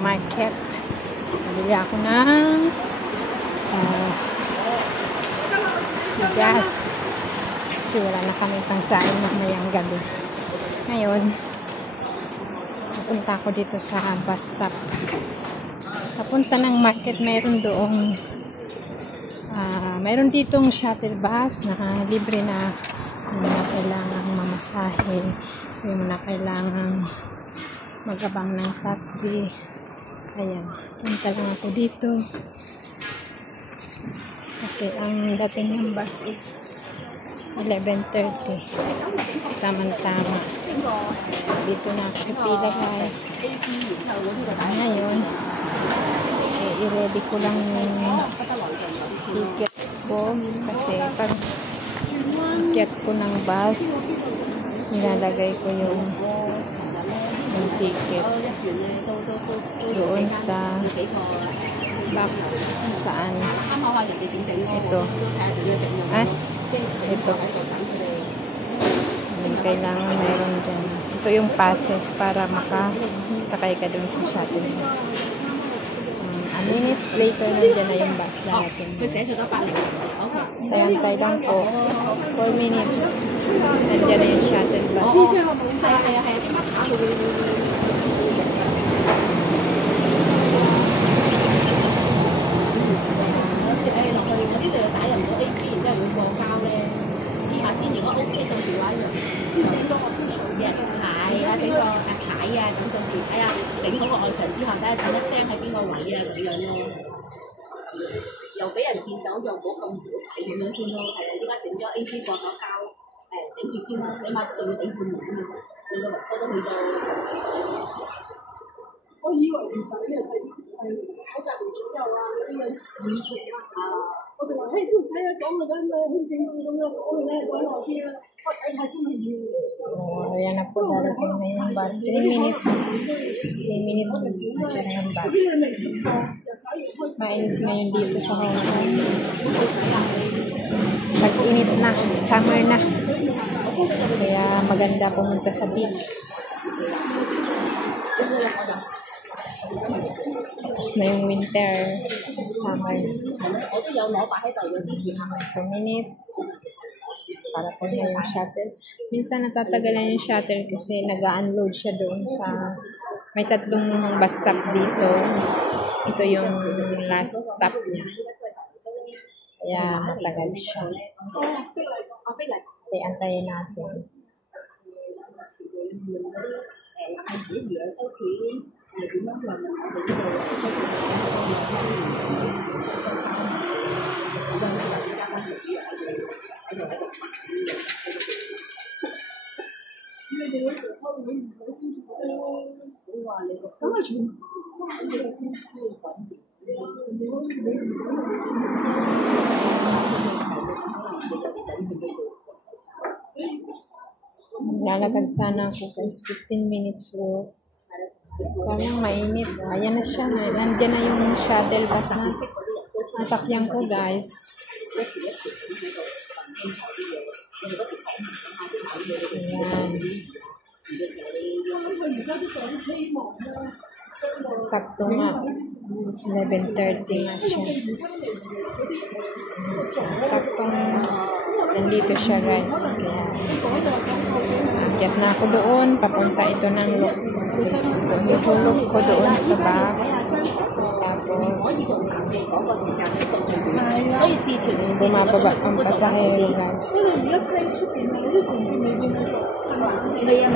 market. Nabili ako ng gas. Kasi wala na kami pangsain mamayang gabi. Ngayon, pupunta ako dito sa bus stop. Papunta ng market, mayroon doong mayroon ditong shuttle bus na libre na hindi mo na kailangang mamasahe, hindi mo na kailangang magabang ng taxi. Ayan, punta lang ako dito kasi ang dating ng bus is 11:30. Tamang-tama. Dito na ako pila, guys. Ngayon, i-ready ko lang yung ticket ko kasi pag ticket ko ng bus, nilalagay ko yung ticket doon sa box kung saan ito kailangan mayroon dyan. Ito yung passes para makasakay ka doon sa shuttle bus. A minute later nandiyan na yung bus natin. Tayantay lang po 4 minutes nandiyan na yung shuttle bus. Yes， 牌啊，整個牌啊，咁到時睇下整好個外牆之後，睇下點樣釘喺邊個位啊，咁樣咯。又俾人見到又冇咁好睇咁樣先咯，係啊！依家整咗 A3 過咗膠整住先啦，起碼仲要頂半年啊嘛。你個維修都去到10幾個。我以為唔使嘅，係考隔離左右啊，嗰啲有完全啊。我哋話嘿都唔使啊，講嘅咁嘅，好似整到咁樣講嘅咧，講落啲啦。So, ayan na po, darating na yung bus. 3 minutes. 3 minutes. Diyan na yung bus. Mainit ngayon dito sa Hong Kong. Pag-init na. Summer na. Kaya maganda pumunta sa beach. Tapos na yung winter. Summer. 2 minutes. Para po yung shuttle. Minsan natatagalan yung shuttle kasi nag-unload siya doon sa may 3 bus stop dito. Ito yung last stop niya. Kaya matagal siya. Antayin natin. Lalakad sana ako guys, 15 minutes walk. Kaya mainit. Ayan na siya. Nandiyan na yung shuttle bus na nasakyan ko guys. Ayan. Sakto nga. 11:30 na siya. Saktong nandito siya guys. Kaya akyat na ako doon. Papunta ito ng look. Ito ihulog ko doon sa box. Tapos bumababa ang pasahero guys. Guys,